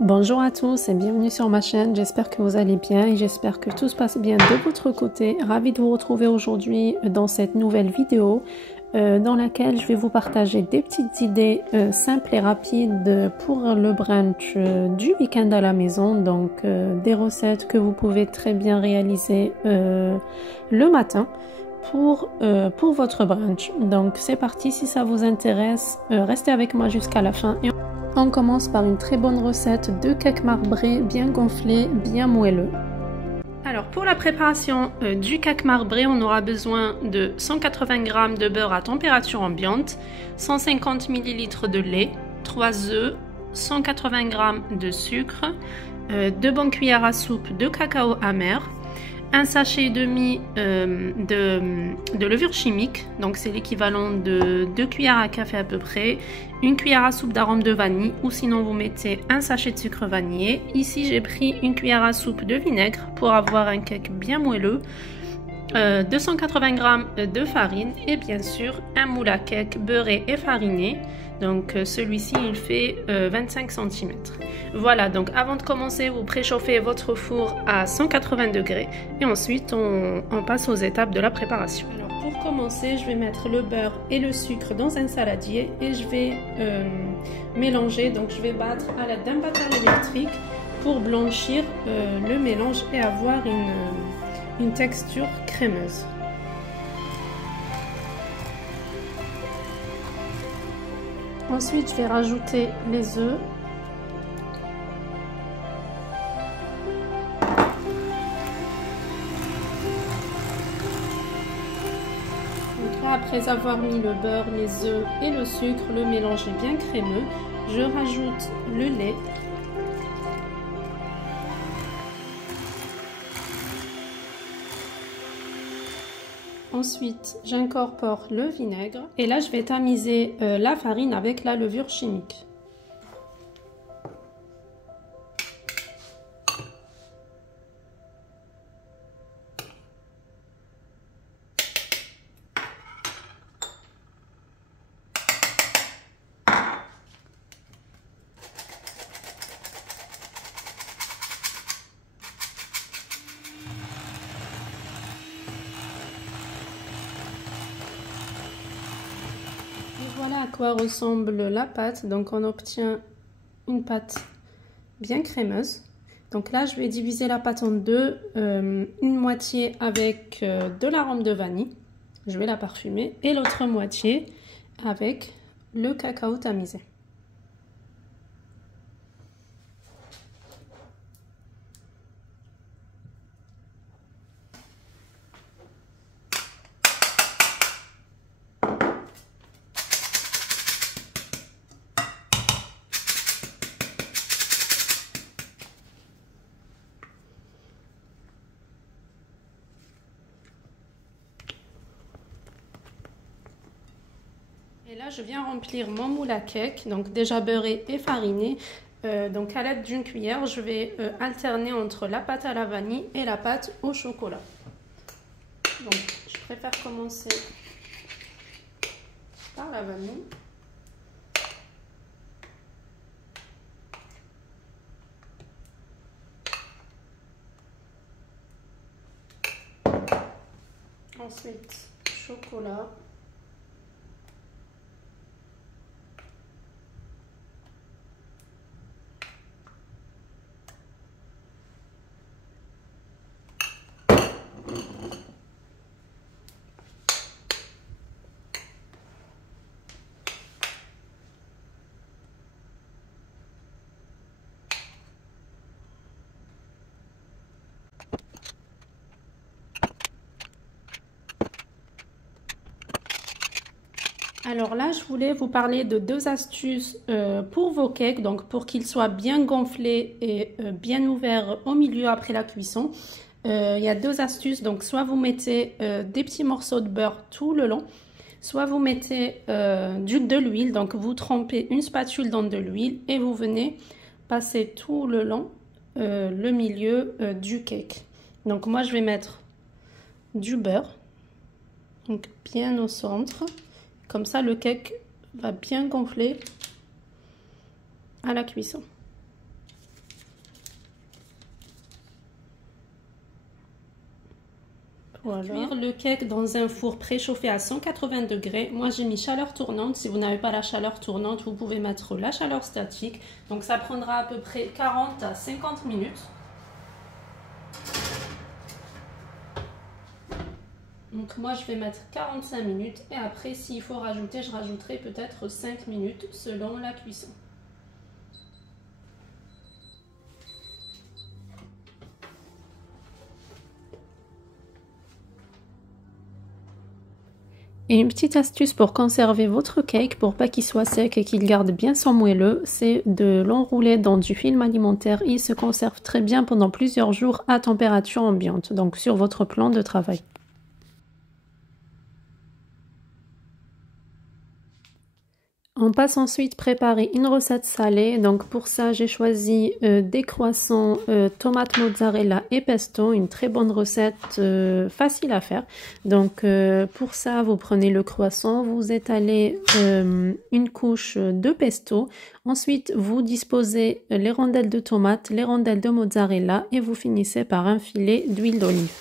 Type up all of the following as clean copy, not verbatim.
Bonjour à tous et bienvenue sur ma chaîne, j'espère que vous allez bien et j'espère que tout se passe bien de votre côté. Ravie de vous retrouver aujourd'hui dans cette nouvelle vidéo dans laquelle je vais vous partager des petites idées simples et rapides pour le brunch du week-end à la maison. Donc des recettes que vous pouvez très bien réaliser le matin pour votre brunch. Donc c'est parti, si ça vous intéresse, restez avec moi jusqu'à la fin. On commence par une très bonne recette de cake marbré bien gonflé, bien moelleux. Alors pour la préparation du cake marbré, on aura besoin de 180 g de beurre à température ambiante, 150 ml de lait, 3 œufs, 180 g de sucre, 2 bonnes cuillères à soupe de cacao amer, un sachet et demi de levure chimique, donc c'est l'équivalent de 2 cuillères à café à peu près, une cuillère à soupe d'arôme de vanille ou sinon vous mettez un sachet de sucre vanillé. Ici j'ai pris une cuillère à soupe de vinaigre pour avoir un cake bien moelleux, 280 g de farine et bien sûr un moule à cake beurré et fariné. Donc celui-ci il fait 25 cm. Voilà, donc avant de commencer vous préchauffez votre four à 180 degrés et ensuite on passe aux étapes de la préparation. Alors pour commencer je vais mettre le beurre et le sucre dans un saladier et je vais mélanger. Donc je vais battre à l'aide d'un batteur électrique pour blanchir le mélange et avoir une texture crémeuse. Ensuite, je vais rajouter les œufs. Donc là, après avoir mis le beurre, les œufs et le sucre, le mélange est bien crémeux. Je rajoute le lait. Ensuite, j'incorpore le vinaigre et là, je vais tamiser la farine avec la levure chimique. Voilà à quoi ressemble la pâte. Donc on obtient une pâte bien crémeuse. Donc là je vais diviser la pâte en deux, une moitié avec de l'arôme de vanille, je vais la parfumer, et l'autre moitié avec le cacao tamisé. Et là, je viens remplir mon moule à cake, donc déjà beurré et fariné. Donc à l'aide d'une cuillère, je vais alterner entre la pâte à la vanille et la pâte au chocolat. Donc je préfère commencer par la vanille. Ensuite, chocolat. Alors là, je voulais vous parler de deux astuces pour vos cakes, donc pour qu'ils soient bien gonflés et bien ouverts au milieu après la cuisson. Il y a deux astuces, donc soit vous mettez des petits morceaux de beurre tout le long, soit vous mettez de l'huile, donc vous trempez une spatule dans de l'huile et vous venez passer tout le long le milieu du cake. Donc moi, je vais mettre du beurre, donc bien au centre. Comme ça, le cake va bien gonfler à la cuisson. Voilà. Cuire le cake dans un four préchauffé à 180 degrés. Moi, j'ai mis chaleur tournante. Si vous n'avez pas la chaleur tournante, vous pouvez mettre la chaleur statique. Donc, ça prendra à peu près 40 à 50 minutes. Donc, moi, je vais mettre 45 minutes. Et après, s'il faut rajouter, je rajouterai peut-être 5 minutes selon la cuisson. Et une petite astuce pour conserver votre cake, pour pas qu'il soit sec et qu'il garde bien son moelleux, c'est de l'enrouler dans du film alimentaire. Il se conserve très bien pendant plusieurs jours à température ambiante, donc sur votre plan de travail. On passe ensuite préparer une recette salée. Donc pour ça, j'ai choisi des croissants tomate mozzarella et pesto, une très bonne recette facile à faire. Donc pour ça, vous prenez le croissant, vous étalez une couche de pesto. Ensuite, vous disposez les rondelles de tomate, les rondelles de mozzarella et vous finissez par un filet d'huile d'olive.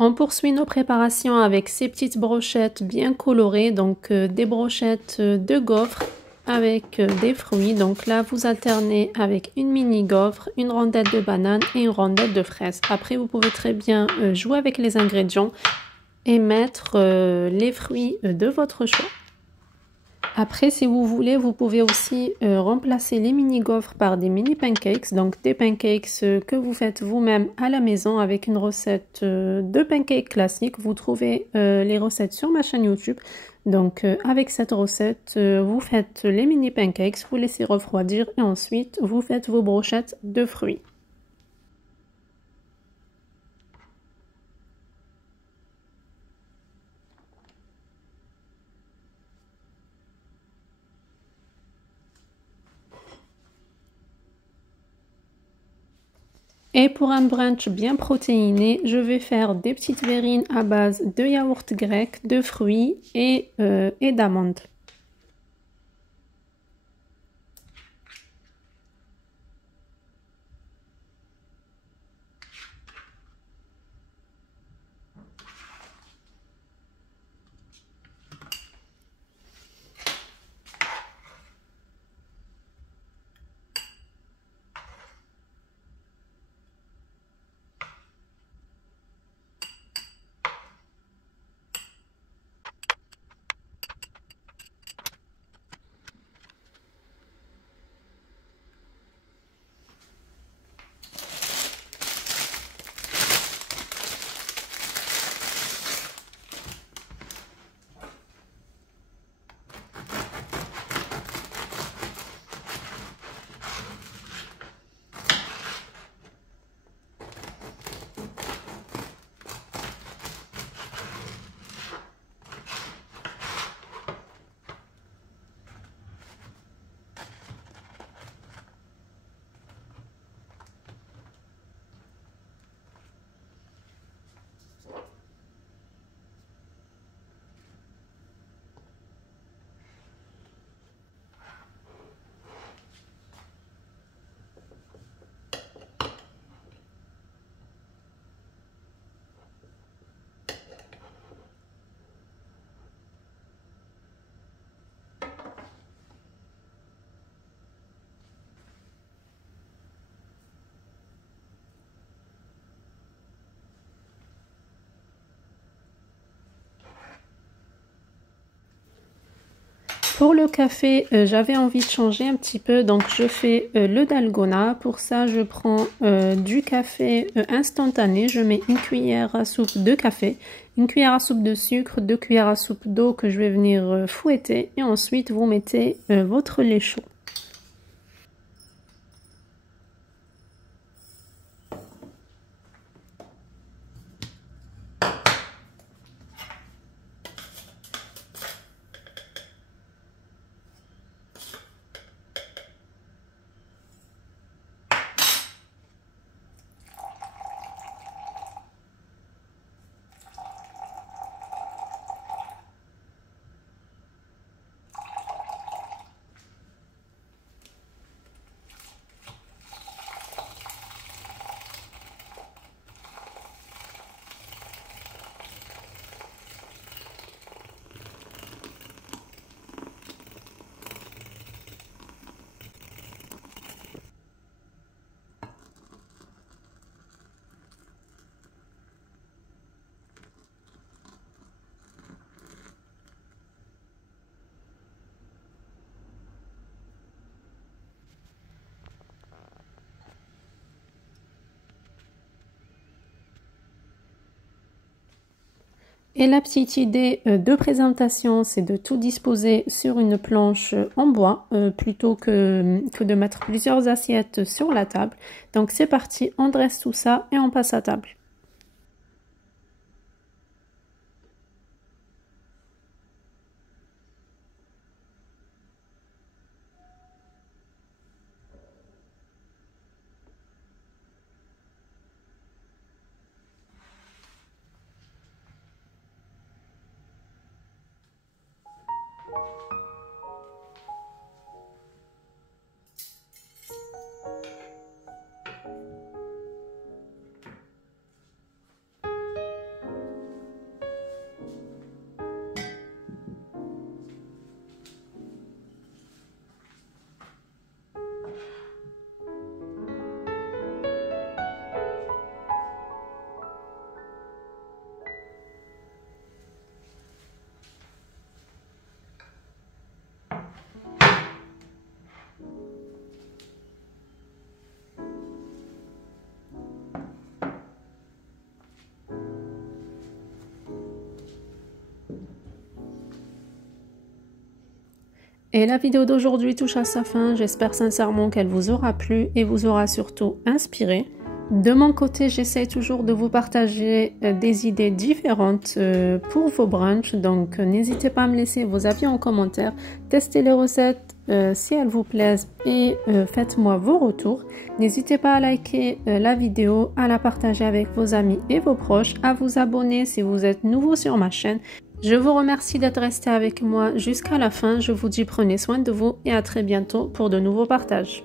On poursuit nos préparations avec ces petites brochettes bien colorées, donc des brochettes de gaufres avec des fruits. Donc là, vous alternez avec une mini gaufre, une rondelle de banane et une rondelle de fraise. Après, vous pouvez très bien jouer avec les ingrédients et mettre les fruits de votre choix. Après, si vous voulez, vous pouvez aussi remplacer les mini gaufres par des mini pancakes, donc des pancakes que vous faites vous-même à la maison avec une recette de pancakes classique. Vous trouvez les recettes sur ma chaîne YouTube. Donc avec cette recette, vous faites les mini pancakes, vous laissez refroidir et ensuite vous faites vos brochettes de fruits. Et pour un brunch bien protéiné, je vais faire des petites verrines à base de yaourt grec, de fruits et d'amandes. Pour le café, j'avais envie de changer un petit peu, donc je fais le dalgona. Pour ça, je prends du café instantané. Je mets une cuillère à soupe de café, une cuillère à soupe de sucre, 2 cuillères à soupe d'eau que je vais venir fouetter. Et ensuite, vous mettez votre lait chaud. Et la petite idée de présentation, c'est de tout disposer sur une planche en bois plutôt que de mettre plusieurs assiettes sur la table. Donc c'est parti, on dresse tout ça et on passe à table. Et la vidéo d'aujourd'hui touche à sa fin. J'espère sincèrement qu'elle vous aura plu et vous aura surtout inspiré. De mon côté, j'essaie toujours de vous partager des idées différentes pour vos brunchs. Donc, n'hésitez pas à me laisser vos avis en commentaire. Testez les recettes si elles vous plaisent et faites-moi vos retours. N'hésitez pas à liker la vidéo, à la partager avec vos amis et vos proches, à vous abonner si vous êtes nouveau sur ma chaîne. Je vous remercie d'être resté avec moi jusqu'à la fin. Je vous dis prenez soin de vous et à très bientôt pour de nouveaux partages.